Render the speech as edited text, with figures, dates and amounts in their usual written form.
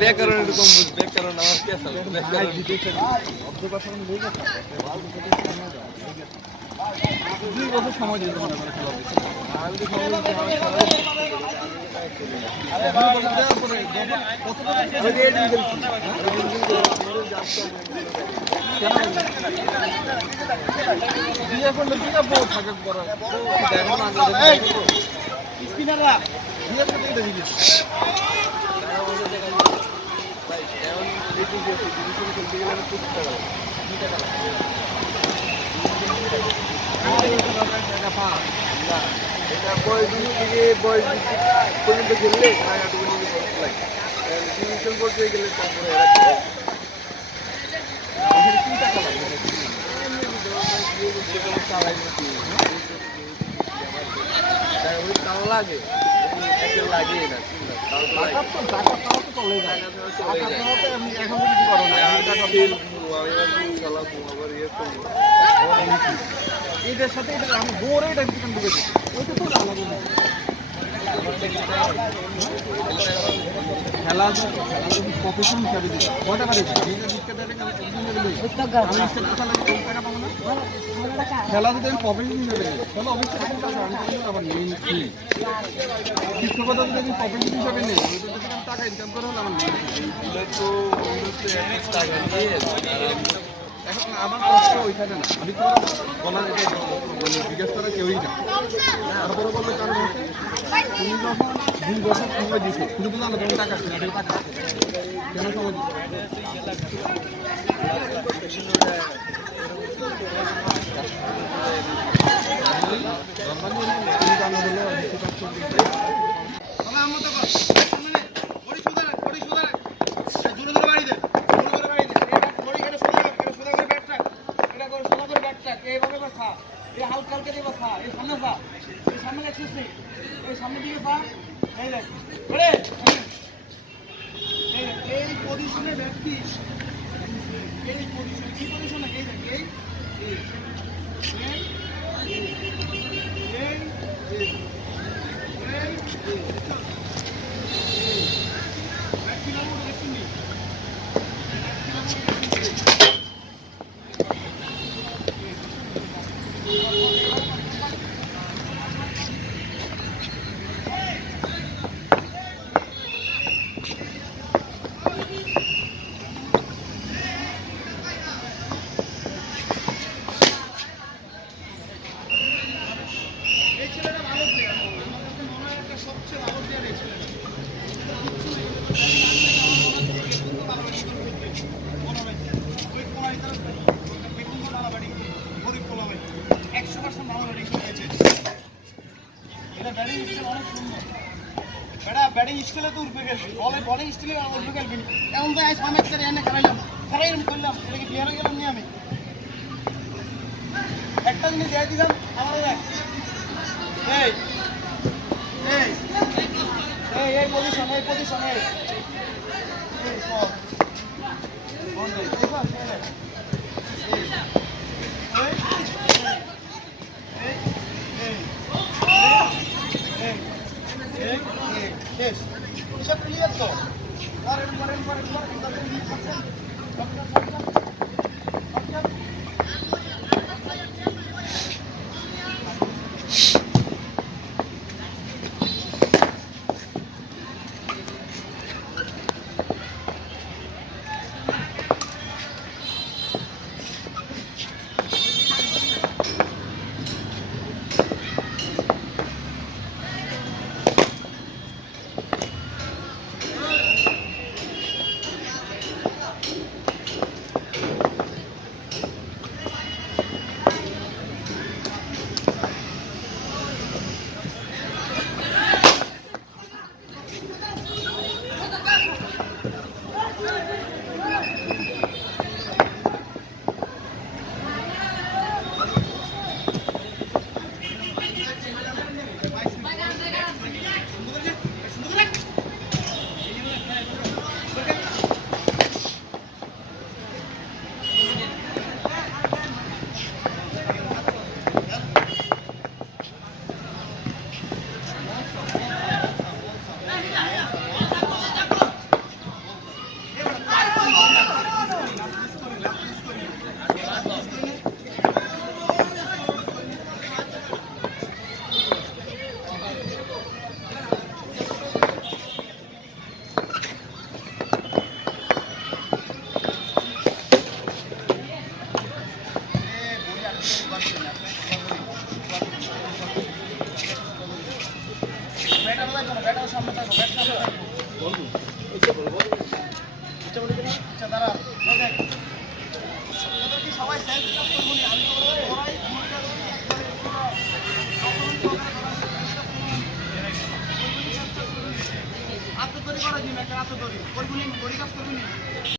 ব্যাকরণ একটু কম বুঝ ব্যাকরণ আমার কি আছে ব্যাকরণ দুই বছর সময় দিতে মনে করে খেলা হচ্ছে আমি তো সময় দিতে আমার খেলা আরে ভাই দেওয়ার পরে কত ওই দিয়ে দিন বলছি দিয়ে করলে দিকে বউ থাকে বড় দেখো না স্পিনাররা দিয়ে করতে দিবি ভাই এমন রেটিং দিয়েছে ডিভিশন খেলতে গেলে 25 টাকা লাগে 2 টাকা লাগে এটা বয়স থেকে বয়স পর্যন্ত খেললে টাকাটুকু নিয়ে খরচ লাগে ডিভিশন করতে গেলে তারপরে কি টাকা লাগে তাও লাগে লাগে না এটার সাথে আমি বোরে এটা চিকেন ঢুকে দিচ্ছি ওইটা তো আলাদা খেলা প্রফেশন হিসাবে দিচ্ছি কটা পারি খেলা যদি আমি প্রফেশন হিসাবে নিই তাহলে অবশ্যই আবার মেইন কি শিক্ষকতা যদি আমি প্রফেশন হিসাবে নিই টাকা ইনকাম করে হলে আমার টাকা দিয়ে এখন আমার কষ্ট ওইখানে না আমি তো বলার জিজ্ঞেস করা কেউই না তারপরে বললো কারণ হচ্ছে তুমি যখন 2 বছর সময় দিচ্ছ শুধু তো জানো তুমি টাকা টাকা কেন সময় হালকা দিবা খা এই সামনে খা এই সামনে এক্সেস নেই এই সামনে দিকে খা এই দেখ বলে এই পজিশনে ব্যক্তি এই পজিশন কি পজিশনে এই দেখ এই ব্যাটিং স্কিলে তো উঠবে গেল বলিং স্কিলে উঠবে গেল এখন তো আজ ফার্মেট করে এনে খেলাইলাম করলাম এটা কি বিয়ার গেলাম নি আমি একটা জিনিস দিয়ে দিলাম আমার দেখ এই এই এই এই পজিশন এই সব বন্ধ দেখো Yes. Bisa lihat toh. Kemarin. সামনে থাকো, ব্যাগ সামনে থাকো। আচ্ছা দাঁড়া, ওই দেখ। তোদের কি সবাই সেলফ স্টার্ট করবো নি? আমি তো ওরাই ভুলটা করি, একবারে পুরো ডকুমেন্ট হাতে তৈরি করা দিন, একটা হাতে তৈরি করবি নি, গড়ি কাজ করবি নি।